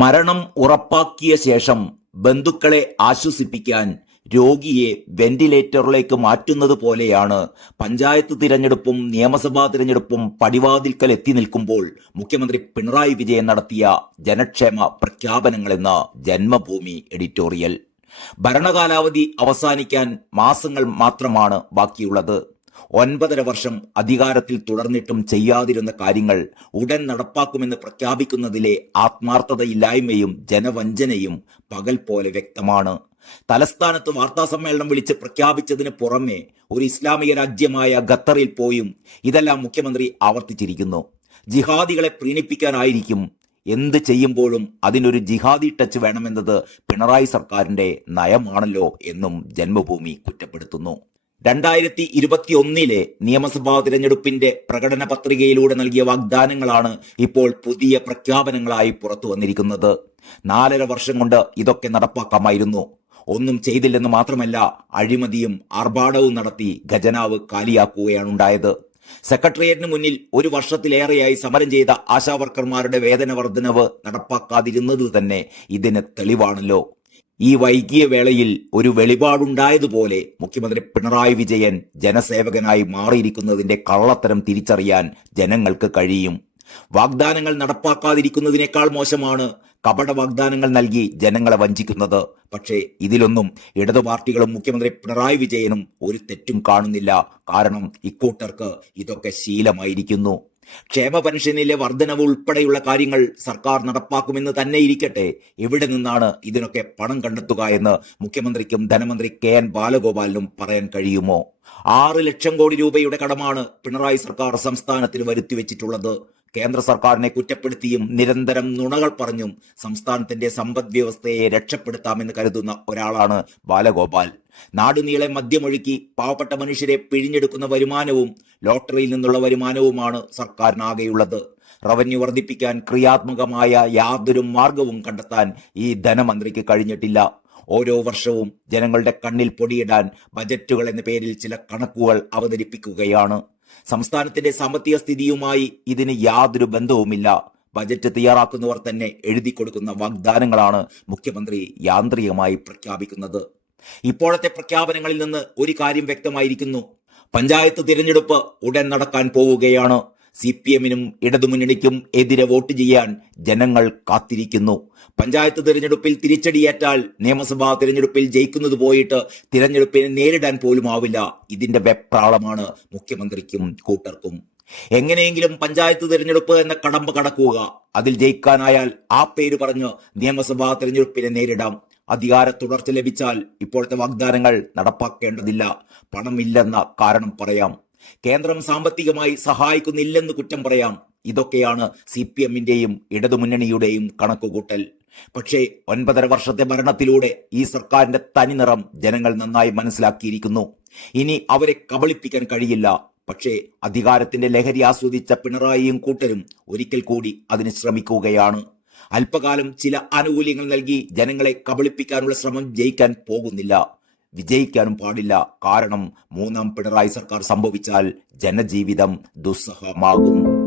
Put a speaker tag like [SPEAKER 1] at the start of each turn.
[SPEAKER 1] മരണം ഉറപ്പാക്കിയ ശേഷം ബന്ധുക്കളെ ആശ്വസിപ്പിക്കാൻ രോഗിയെ വെന്റിലേറ്ററിലേക്ക് മാറ്റുന്നത് പോലെയാണ് പഞ്ചായത്ത് തിരഞ്ഞെടുപ്പും നിയമസഭാ തിരഞ്ഞെടുപ്പും പടിവാതിൽക്കൽ എത്തി നിൽക്കുമ്പോൾ മുഖ്യമന്ത്രി പിണറായി വിജയൻ നടത്തിയ ജനക്ഷേമ പ്രഖ്യാപനങ്ങളെന്ന ജന്മഭൂമി എഡിറ്റോറിയൽ. ഭരണകാലാവധി അവസാനിക്കാൻ മാസങ്ങൾ മാത്രമാണ് ബാക്കിയുള്ളത്. ഒൻപതര വർഷം അധികാരത്തിൽ തുടർന്നിട്ടും ചെയ്യാതിരുന്ന കാര്യങ്ങൾ ഉടൻ നടപ്പാക്കുമെന്ന് പ്രഖ്യാപിക്കുന്നതിലെ ആത്മാർത്ഥതയില്ലായ്മയും ജനവഞ്ചനയും പകൽ പോലെ വ്യക്തമാണ്. തലസ്ഥാനത്ത് വാർത്താസമ്മേളനം വിളിച്ച് പ്രഖ്യാപിച്ചതിന് പുറമെ ഒരു ഇസ്ലാമിക രാജ്യമായ ഖത്തറിൽ പോയും ഇതെല്ലാം മുഖ്യമന്ത്രി ആവർത്തിച്ചിരിക്കുന്നു. ജിഹാദികളെ പ്രീണിപ്പിക്കാനായിരിക്കും. എന്ത് ചെയ്യുമ്പോഴും അതിനൊരു ജിഹാദി ടച്ച് വേണമെന്നത് പിണറായി സർക്കാരിന്റെ നയമാണല്ലോ എന്നും ജന്മഭൂമി കുറ്റപ്പെടുത്തുന്നു. രണ്ടായിരത്തി ഇരുപത്തി ഒന്നിലെ നിയമസഭാ തിരഞ്ഞെടുപ്പിന്റെ പ്രകടന പത്രികയിലൂടെ നൽകിയ വാഗ്ദാനങ്ങളാണ് ഇപ്പോൾ പുതിയ പ്രഖ്യാപനങ്ങളായി പുറത്തു വന്നിരിക്കുന്നത്. നാലര വർഷം കൊണ്ട് ഇതൊക്കെ നടപ്പാക്കാമായിരുന്നു. ഒന്നും ചെയ്തില്ലെന്ന് മാത്രമല്ല അഴിമതിയും ആർഭാടവും നടത്തി ഖജനാവ് കാലിയാക്കുകയാണ് ഉണ്ടായത് സെക്രട്ടേറിയറ്റിന് മുന്നിൽ ഒരു വർഷത്തിലേറെയായി സമരം ചെയ്ത ആശാവർക്കർമാരുടെ വേതന വർധനവ് നടപ്പാക്കാതിരുന്നത് തന്നെ ഇതിന് തെളിവാണല്ലോ. ഈ വൈകിയ വേളയിൽ ഒരു വെളിപാടുണ്ടായതുപോലെ മുഖ്യമന്ത്രി പിണറായി വിജയൻ ജനസേവകനായി മാറിയിരിക്കുന്നതിന്റെ കള്ളത്തരം തിരിച്ചറിയാൻ ജനങ്ങൾക്ക് കഴിയും. വാഗ്ദാനങ്ങൾ നടപ്പാക്കാതിരിക്കുന്നതിനേക്കാൾ മോശമാണ് കപട വാഗ്ദാനങ്ങൾ നൽകി ജനങ്ങളെ വഞ്ചിക്കുന്നത്. പക്ഷേ ഇതിലൊന്നും ഇടതു പാർട്ടികളും മുഖ്യമന്ത്രി പിണറായി വിജയനും ഒരു തെറ്റും കാണുന്നില്ല. കാരണം ഇക്കൂട്ടർക്ക് ഇതൊക്കെ ശീലമായിരിക്കുന്നു. ക്ഷേമ പെൻഷനിലെ വർധനവ് ഉൾപ്പെടെയുള്ള കാര്യങ്ങൾ സർക്കാർ നടപ്പാക്കുമെന്ന് തന്നെ ഇരിക്കട്ടെ. എവിടെ നിന്നാണ് ഇതിനൊക്കെ പണം കണ്ടെത്തുക എന്ന് മുഖ്യമന്ത്രിക്കും ധനമന്ത്രി കെ എൻ ബാലഗോപാലിനും പറയാൻ കഴിയുമോ? ആറ് ലക്ഷം കോടി രൂപയുടെ കടമാണ് പിണറായി സർക്കാർ സംസ്ഥാനത്തിന് വരുത്തിവെച്ചിട്ടുള്ളത്. കേന്ദ്ര സർക്കാരിനെ കുറ്റപ്പെടുത്തിയും നിരന്തരം നുണകൾ പറഞ്ഞും സംസ്ഥാനത്തിന്റെ സമ്പദ് വ്യവസ്ഥയെ രക്ഷപ്പെടുത്താമെന്ന് കരുതുന്ന ഒരാളാണ് ബാലഗോപാൽ. നാടുനീളെ മദ്യമൊഴുക്കി പാവപ്പെട്ട മനുഷ്യരെ പിഴിഞ്ഞെടുക്കുന്ന വരുമാനവും ലോട്ടറിയിൽ നിന്നുള്ള വരുമാനവുമാണ് സർക്കാരിനാകെയുള്ളത്. റവന്യൂ വർദ്ധിപ്പിക്കാൻ ക്രിയാത്മകമായ യാതൊരു മാർഗവും കണ്ടെത്താൻ ഈ ധനമന്ത്രിക്ക് കഴിഞ്ഞിട്ടില്ല. ഓരോ വർഷവും ജനങ്ങളുടെ കണ്ണിൽ പൊടിയിടാൻ ബജറ്റുകൾ എന്ന പേരിൽ ചില കണക്കുകൾ അവതരിപ്പിക്കുകയാണ്. സംസ്ഥാനത്തിന്റെ സാമ്പത്തിക സ്ഥിതിയുമായി ഇതിന് യാതൊരു ബന്ധവുമില്ല. ബജറ്റ് തയ്യാറാക്കുന്നവർ തന്നെ എഴുതി കൊടുക്കുന്ന വാഗ്ദാനങ്ങളാണ് മുഖ്യമന്ത്രി യാന്ത്രികമായി പ്രഖ്യാപിക്കുന്നത്. ഇപ്പോഴത്തെ പ്രഖ്യാപനങ്ങളിൽ നിന്ന് ഒരു കാര്യം വ്യക്തമായിരിക്കുന്നു. പഞ്ചായത്ത് തിരഞ്ഞെടുപ്പ് ഉടൻ നടക്കാൻ പോവുകയാണ്. സി പി എമ്മിനും ഇടതുമുന്നണിക്കും എതിരെ വോട്ട് ചെയ്യാൻ ജനങ്ങൾ കാത്തിരിക്കുന്നു. പഞ്ചായത്ത് തിരഞ്ഞെടുപ്പിൽ തിരിച്ചടിയേറ്റാൽ നിയമസഭാ തിരഞ്ഞെടുപ്പിൽ ജയിക്കുന്നത് പോയിട്ട് തിരഞ്ഞെടുപ്പിനെ നേരിടാൻ പോലും ആവില്ല. ഇതിന്റെ വെപ്രാളമാണ് മുഖ്യമന്ത്രിക്കും കൂട്ടർക്കും. എങ്ങനെയെങ്കിലും പഞ്ചായത്ത് തിരഞ്ഞെടുപ്പ് എന്ന കടമ്പ കടക്കുക. അതിൽ ജയിക്കാനായാൽ ആ പേര് പറഞ്ഞ് നിയമസഭാ തിരഞ്ഞെടുപ്പിനെ നേരിടാം. അധികാര തുടർച്ച ലഭിച്ചാൽ ഇപ്പോഴത്തെ വാഗ്ദാനങ്ങൾ നടപ്പാക്കേണ്ടതില്ല. പണമില്ലെന്ന കാരണം പറയാം. കേന്ദ്രം സാമ്പത്തികമായി സഹായിക്കുന്നില്ലെന്ന് കുറ്റം പറയാം. ഇതൊക്കെയാണ് സി പി എമ്മിന്റെയും ഇടതുമുന്നണിയുടെയും കണക്കുകൂട്ടൽ. പക്ഷേ ഒൻപതര വർഷത്തെ ഭരണത്തിലൂടെ ഈ സർക്കാരിന്റെ തനിനിറം ജനങ്ങൾ നന്നായി മനസ്സിലാക്കിയിരിക്കുന്നു. ഇനി അവരെ കബളിപ്പിക്കാൻ കഴിയില്ല. പക്ഷേ അധികാരത്തിന്റെ ലഹരി ആസ്വദിച്ച പിണറായിയും കൂട്ടരും ഒരിക്കൽ കൂടി അതിന് ശ്രമിക്കുകയാണ്. അല്പകാലം ചില ആനുകൂല്യങ്ങൾ നൽകി ജനങ്ങളെ കബളിപ്പിക്കാനുള്ള ശ്രമം ജയിക്കാൻ പോകുന്നില്ല. വിജയിക്കാനും പാടില്ല. കാരണം മൂന്നാം പിണറായി സർക്കാർ സംഭവിച്ചാൽ ജനജീവിതം ദുസ്സഹമാകും.